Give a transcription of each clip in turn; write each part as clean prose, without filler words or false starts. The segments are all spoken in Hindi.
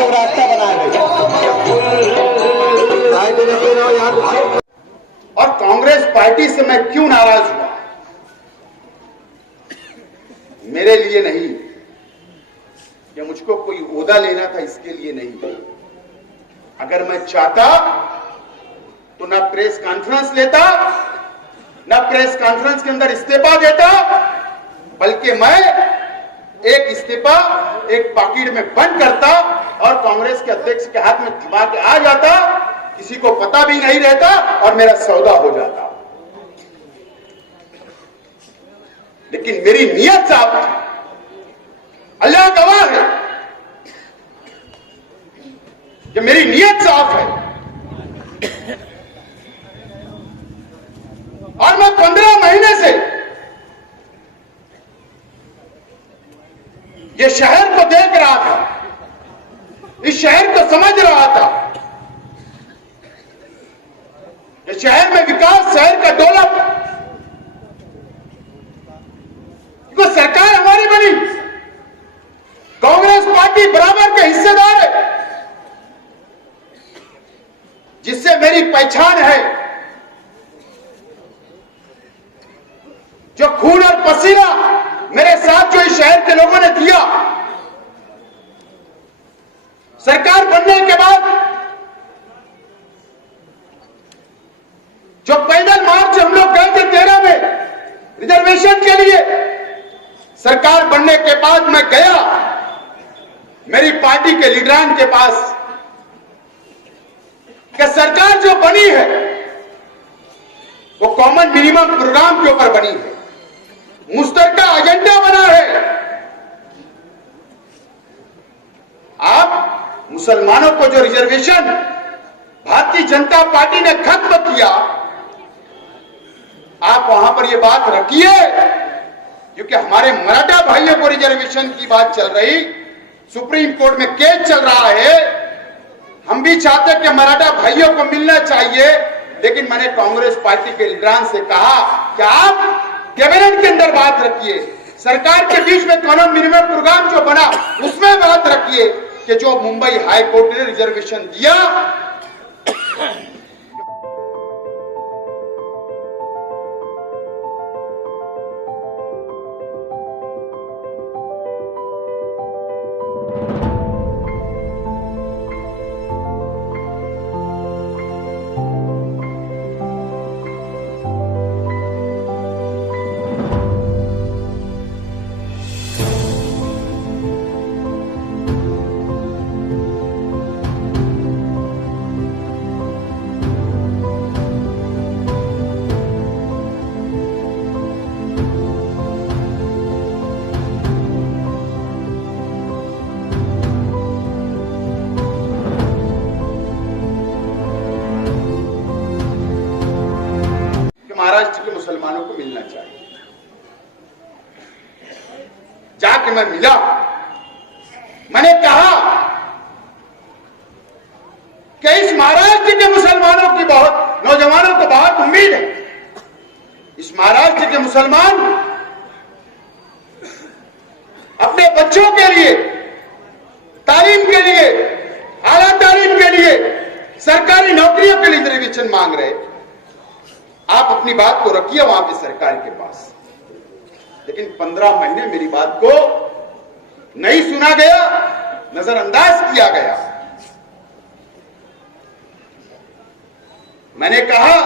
को रास्ता बनाया गया। और कांग्रेस पार्टी से मैं क्यों नाराज हुआ? मेरे लिए नहीं कि मुझको कोई ओहदा लेना था, इसके लिए नहीं। अगर मैं चाहता तो ना प्रेस कॉन्फ्रेंस लेता, ना प्रेस कॉन्फ्रेंस के अंदर इस्तीफा देता, बल्कि मैं एक इस्तीफा एक पॉकेट में बंद करता और कांग्रेस के अध्यक्ष के हाथ में थमा के आ जाता, किसी को पता भी नहीं रहता और मेरा सौदा हो जाता। लेकिन मेरी नीयत साफ थी, अल्लाह गवाह है कि मेरी नीयत साफ है। और मैं 15 महीने से ये शहर को देख रहा था, इस शहर को समझ रहा था कि शहर में विकास, शहर का डेवलप, तो सरकार हमारी बनी, कांग्रेस पार्टी बराबर के हिस्सेदार है, जिससे मेरी पहचान है, जो खून और पसीना मेरे साथ जो इस शहर के लोगों ने दिया। सरकार बनने के बाद जो पैदल मार्च हम लोग गए थे 13 में रिजर्वेशन के लिए, सरकार बनने के बाद मैं गया मेरी पार्टी के लीडरान के पास कि सरकार जो बनी है वो कॉमन मिनिमम प्रोग्राम के ऊपर बनी है, मुश्तरका एजेंडा बना है। आप मुसलमानों को जो रिजर्वेशन भारतीय जनता पार्टी ने खत्म किया, आप वहां पर ये बात रखिए, क्योंकि हमारे मराठा भाइयों को रिजर्वेशन की बात चल रही, सुप्रीम कोर्ट में केस चल रहा है। हम भी चाहते कि मराठा भाइयों को मिलना चाहिए, लेकिन मैंने कांग्रेस पार्टी के लीडरान से कहा कि आप कैबिनेट के अंदर बात रखिए, सरकार के बीच में कॉमन मिनिमम प्रोग्राम जो बना उसमें बात रखिए कि जो मुंबई हाई कोर्ट ने रिजर्वेशन दिया, महाराष्ट्र के मुसलमानों को मिलना चाहिए। जाके मैं मिला, मैंने कहा कि इस महाराष्ट्र के मुसलमानों की बहुत, नौजवानों को बहुत उम्मीद है। इस महाराष्ट्र के मुसलमान अपने बच्चों के लिए, तालीम के लिए, आला तालीम के लिए, सरकारी नौकरियों के लिए रिजर्वेशन मांग रहे। आप अपनी बात को रखिए वहां पे सरकार के पास, लेकिन 15 महीने मेरी बात को नहीं सुना गया, नजरअंदाज किया गया। मैंने कहा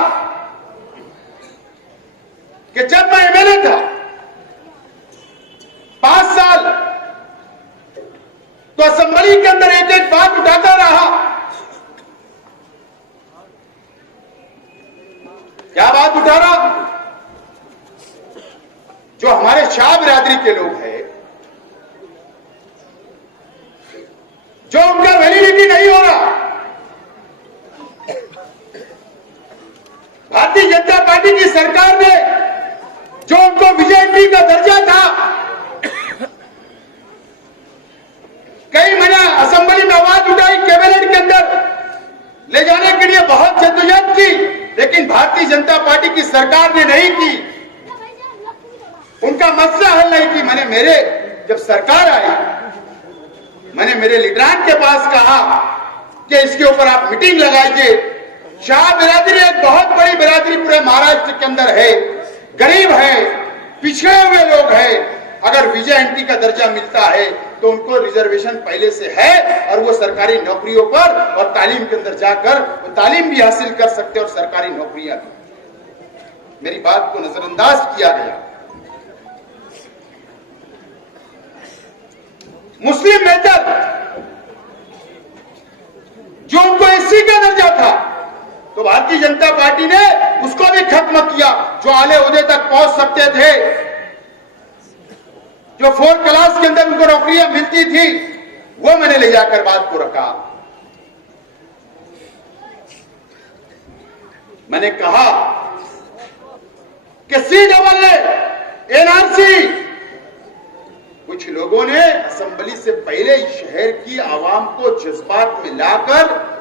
कि जब मैं एमएलए था 5 साल, तो असेंबली के अंदर एक एक बात उठाता रहा। क्या बात उठा रहा? जो हमारे शाह बिरादरी के लोग हैं, जो उनका वैलिडिटी नहीं हो रहा, भारतीय जनता पार्टी की सरकार ने जो उनको वीआईपी का दर्जा था, कई महीना असेंबली में आवाज उठाई, कैबिनेट के अंदर ले जाने के लिए बहुत जद्दोजहद की, लेकिन भारतीय जनता पार्टी की सरकार ने नहीं की, उनका मसला हल नहीं की। मेरे जब सरकार आई मैंने मेरे लीडरान के पास कहा कि इसके ऊपर आप मीटिंग लगाइए। शाह बिरादरी एक बहुत बड़ी बिरादरी पूरे महाराष्ट्र के अंदर है, गरीब है, पिछड़े हुए लोग हैं। अगर विजयंती का दर्जा मिलता है तो उनको रिजर्वेशन पहले से है और वो सरकारी नौकरियों पर और तालीम के अंदर जाकर वो तालीम भी हासिल कर सकते और सरकारी नौकरियां भी। मेरी बात को नजरअंदाज किया गया। मुस्लिम मेजर जो उनको एससी का दर्जा था तो भारतीय जनता पार्टी ने उसको भी खत्म किया। जो आले ओहदे तक पहुंच सकते थे, जो 4 क्लास के अंदर उनको नौकरियां मिलती थी, वो मैंने ले जाकर बात को रखा। मैंने कहा कि CAA, NRC, कुछ लोगों ने असेंबली से पहले शहर की आवाम को जज्बात में लाकर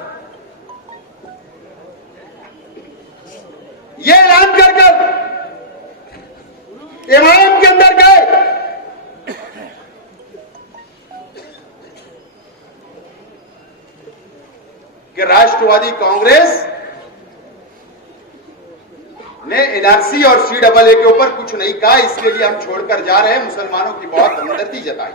ये ऐलान कर MIM के अंदर गए कि राष्ट्रवादी कांग्रेस ने NRC और CAA के ऊपर कुछ नहीं कहा, इसके लिए हम छोड़कर जा रहे हैं। मुसलमानों की बहुत हमदर्दी जताई।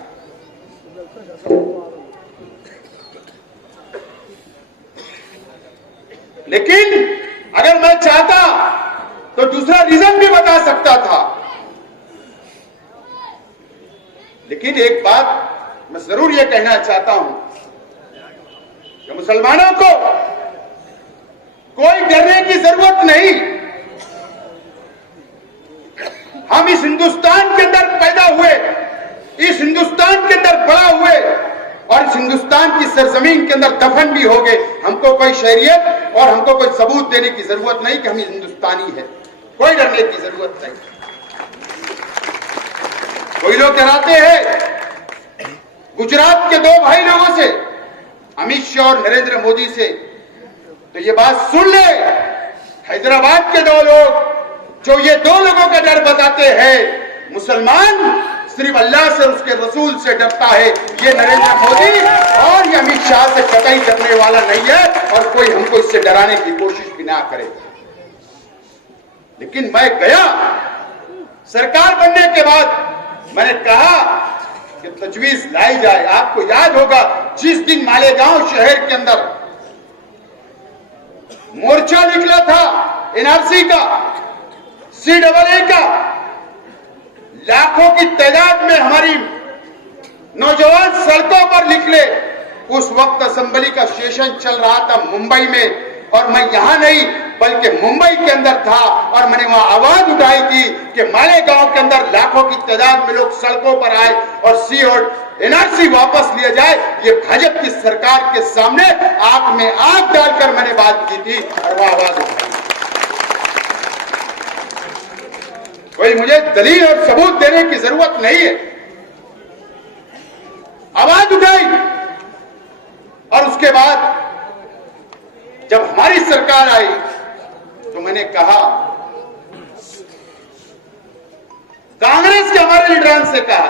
लेकिन अगर मैं चाहता तो दूसरा रीजन भी बता सकता था। लेकिन एक बात मैं जरूर यह कहना चाहता हूं कि मुसलमानों को कोई डरने की जरूरत नहीं। हम इस हिंदुस्तान के अंदर पैदा हुए, इस हिंदुस्तान के अंदर बड़ा हुए और इस हिंदुस्तान की सरजमीन के अंदर दफन भी हो गए। हमको कोई शरीयत और हमको कोई सबूत देने की जरूरत नहीं कि हम हिंदुस्तानी है। कोई डरने की जरूरत नहीं। कोई लोग डराते हैं गुजरात के 2 भाई लोगों से, अमित शाह और नरेंद्र मोदी से, तो ये बात सुन ले। हैदराबाद के 2 लोग जो ये 2 लोगों का डर बताते हैं, मुसलमान सिर्फ अल्लाह से उसके रसूल से डरता है। ये नरेंद्र मोदी और ये अमित शाह से कतई डरने वाला नहीं है और कोई हमको इससे डराने की कोशिश भी ना करे। लेकिन मैं गया सरकार बनने के बाद, मैंने कहा कि तजवीज लाई जाए। आपको याद होगा जिस दिन मालेगांव शहर के अंदर मोर्चा निकला था NRC का, CAA का, लाखों की तादाद में हमारी नौजवान सड़कों पर निकले। उस वक्त असेंबली का सेशन चल रहा था मुंबई में और मैं यहां नहीं बल्कि मुंबई के अंदर था और मैंने वहां आवाज उठाई थी कि मालेगांव के अंदर लाखों की तादाद में लोग सड़कों पर आए और C और NRC वापस लिया जाए। ये भाजपा की सरकार के सामने आंख में आंख डालकर मैंने बात की थी और वो आवाज उठाई। कोई मुझे दलील और सबूत देने की जरूरत नहीं है। आवाज उठाई और उसके बाद जब हमारी सरकार आई तो मैंने कहा, कांग्रेस के हमारे लीडरान से कहा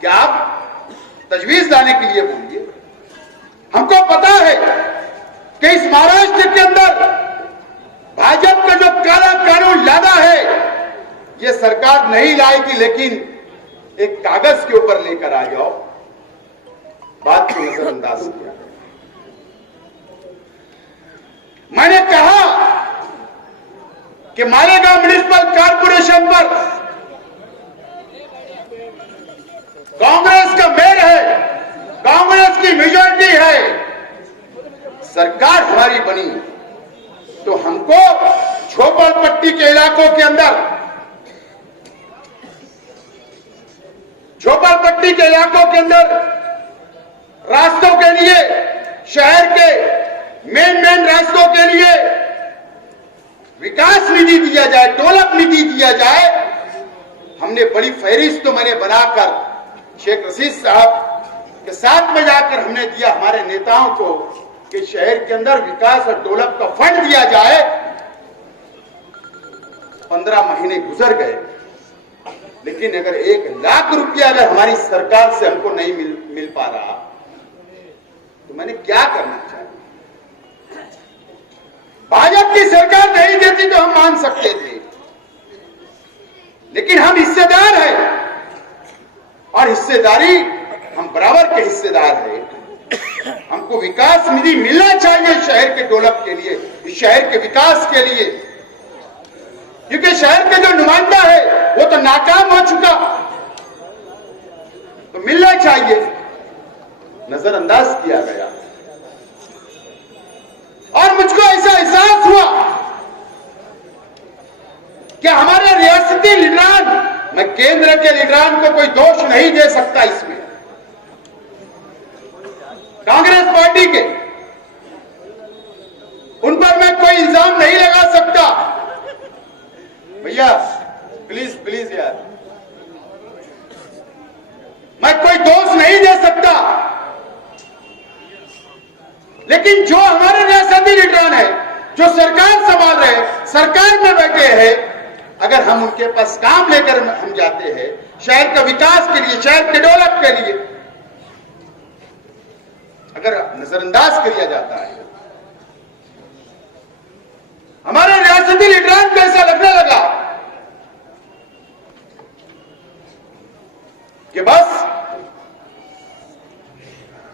कि आप तजवीज लाने के लिए बोलिए। हमको पता है कि इस महाराष्ट्र के अंदर भाजपा का जो काला कानून लादा है ये सरकार नहीं लाएगी, लेकिन एक कागज के ऊपर लेकर आ जाओ। बात को नजरअंदाज किया। मैंने कहा कि मालेगांव म्युनिसिपल कॉर्पोरेशन पर कांग्रेस का मेयर है, कांग्रेस की मेजॉरिटी है, सरकार हमारी बनी तो हमको झोपड़पट्टी के इलाकों के अंदर, झोपड़पट्टी के इलाकों के अंदर रास्तों के लिए, शहर के मेन रास्तों के लिए विकास निधि दिया जाए, डेवलप निधि दिया जाए। हमने बड़ी फहरिस्त तो मैंने बनाकर शेख रशीद साहब के साथ में जाकर हमने दिया हमारे नेताओं को कि शहर के अंदर विकास और डेवलप का फंड दिया जाए। 15 महीने गुजर गए, लेकिन अगर 1 लाख रुपया अगर हमारी सरकार से हमको नहीं मिल पा रहा तो मैंने क्या करना चाहिए? भाजपा की सरकार नहीं देती तो हम मान सकते थे, लेकिन हम हिस्सेदार हैं और हिस्सेदारी हम बराबर के हिस्सेदार हैं। हमको विकास निधि मिलना चाहिए शहर के डेवलप के लिए, इस शहर के विकास के लिए, क्योंकि शहर के जो नुमाइंदा है वो तो नाकाम हो चुका, तो मिलना चाहिए। नजरअंदाज किया गया और मुझको ऐसा एहसास हुआ कि हमारे रियासती लीडरान, मैं केंद्र के लीडरान को कोई दोष नहीं दे सकता इसमें, कांग्रेस पार्टी के उन पर मैं कोई इल्जाम नहीं लगा सकता। भैया प्लीज प्लीज यार, मैं कोई दोष नहीं दे सकता, लेकिन जो हमारे रियासती लीडरान है, जो सरकार संभाल रहे, सरकार में बैठे हैं, अगर हम उनके पास काम लेकर हम जाते हैं शहर के विकास के लिए, शहर के डेवलप के लिए, अगर नजरअंदाज किया जाता है, हमारे रियासती लीडरान को ऐसा लगने लगा कि बस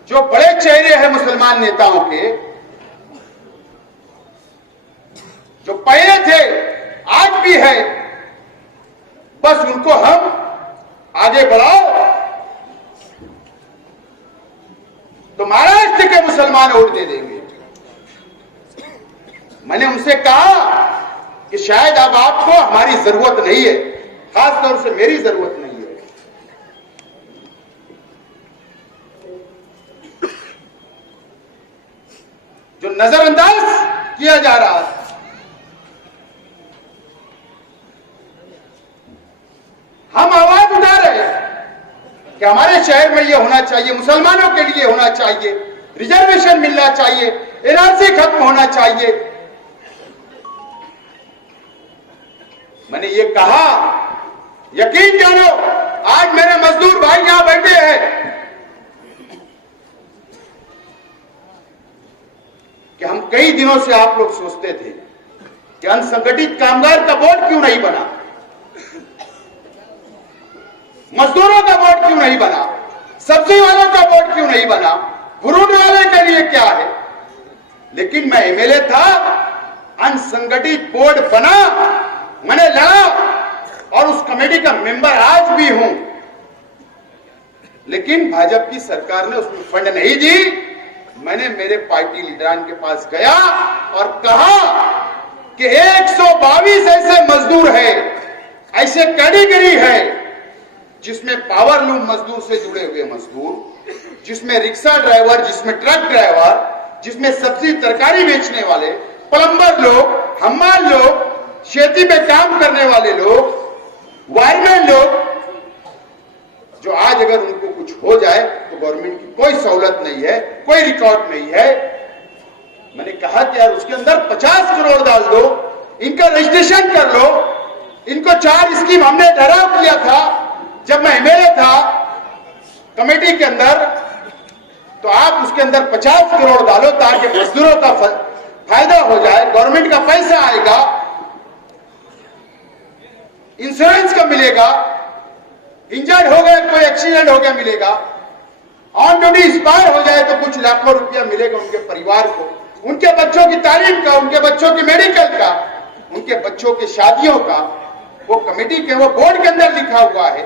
जो बड़े चेहरे हैं मुसलमान नेताओं के, जो पहले थे आज भी है, बस उनको हम आगे बढ़ाओ तो महाराष्ट्र के मुसलमान वोट दे देंगे। मैंने उनसे कहा कि शायद अब आपको हमारी जरूरत नहीं है, खासतौर से मेरी जरूरत नहीं है। जो नजरअंदाज किया जा रहा है, हम आवाज उठा रहे हैं कि हमारे शहर में यह होना चाहिए, मुसलमानों के लिए होना चाहिए, रिजर्वेशन मिलना चाहिए, एनआरसी खत्म होना चाहिए। मैंने ये कहा, यकीन जानो आज मेरे मजदूर भाई यहां बैठे हैं कि हम कई दिनों से, आप लोग सोचते थे कि असंगठित कामगार का बोर्ड क्यों नहीं बना, मजदूरों का बोर्ड क्यों नहीं बना, सब्जी वालों का बोर्ड क्यों नहीं बना, फ्रूट वाले के लिए क्या है। लेकिन मैं एमएलए था, असंगठित बोर्ड बना, मैंने लड़ा और उस कमेटी का मेंबर आज भी हूं, लेकिन भाजपा की सरकार ने उसमें फंड नहीं दी। मैंने मेरे पार्टी लीडरान के पास गया और कहा कि 122 ऐसे मजदूर है, ऐसे कैटेगरी है जिसमें पावर लूम मजदूर से जुड़े हुए मजदूर, जिसमें रिक्शा ड्राइवर, जिसमें ट्रक ड्राइवर, जिसमें सब्जी तरकारी बेचने वाले, प्लम्बर लोग, हम्माल लोग, खेती में काम करने वाले लोग, वायरमैन लोग, जो आज अगर उनको कुछ हो जाए तो गवर्नमेंट की कोई सहूलत नहीं है, कोई रिकॉर्ड नहीं है। मैंने कहा कि यार उसके अंदर 50 करोड़ डाल दो, इनका रजिस्ट्रेशन कर लो, इनको 4 स्कीम हमने ठहराव किया था जब मैं एमएलए था कमेटी के अंदर, तो आप उसके अंदर 50 करोड़ डालो ताकि मजदूरों का फायदा हो जाए, गवर्नमेंट का पैसा आएगा, इंश्योरेंस का मिलेगा, इंजर्ड हो गया, कोई एक्सीडेंट हो गया मिलेगा, ऑन ड्यूटी एक्सपायर हो जाए तो कुछ लाखों रुपया मिलेगा उनके परिवार को, उनके बच्चों की तालीम का, उनके बच्चों की मेडिकल का, उनके बच्चों की शादियों का। वो कमेटी के, वो बोर्ड के अंदर लिखा हुआ है।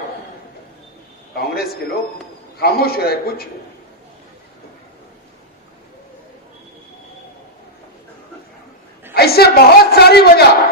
कांग्रेस के लोग खामोश रहे, कुछ ऐसे बहुत सारी वजह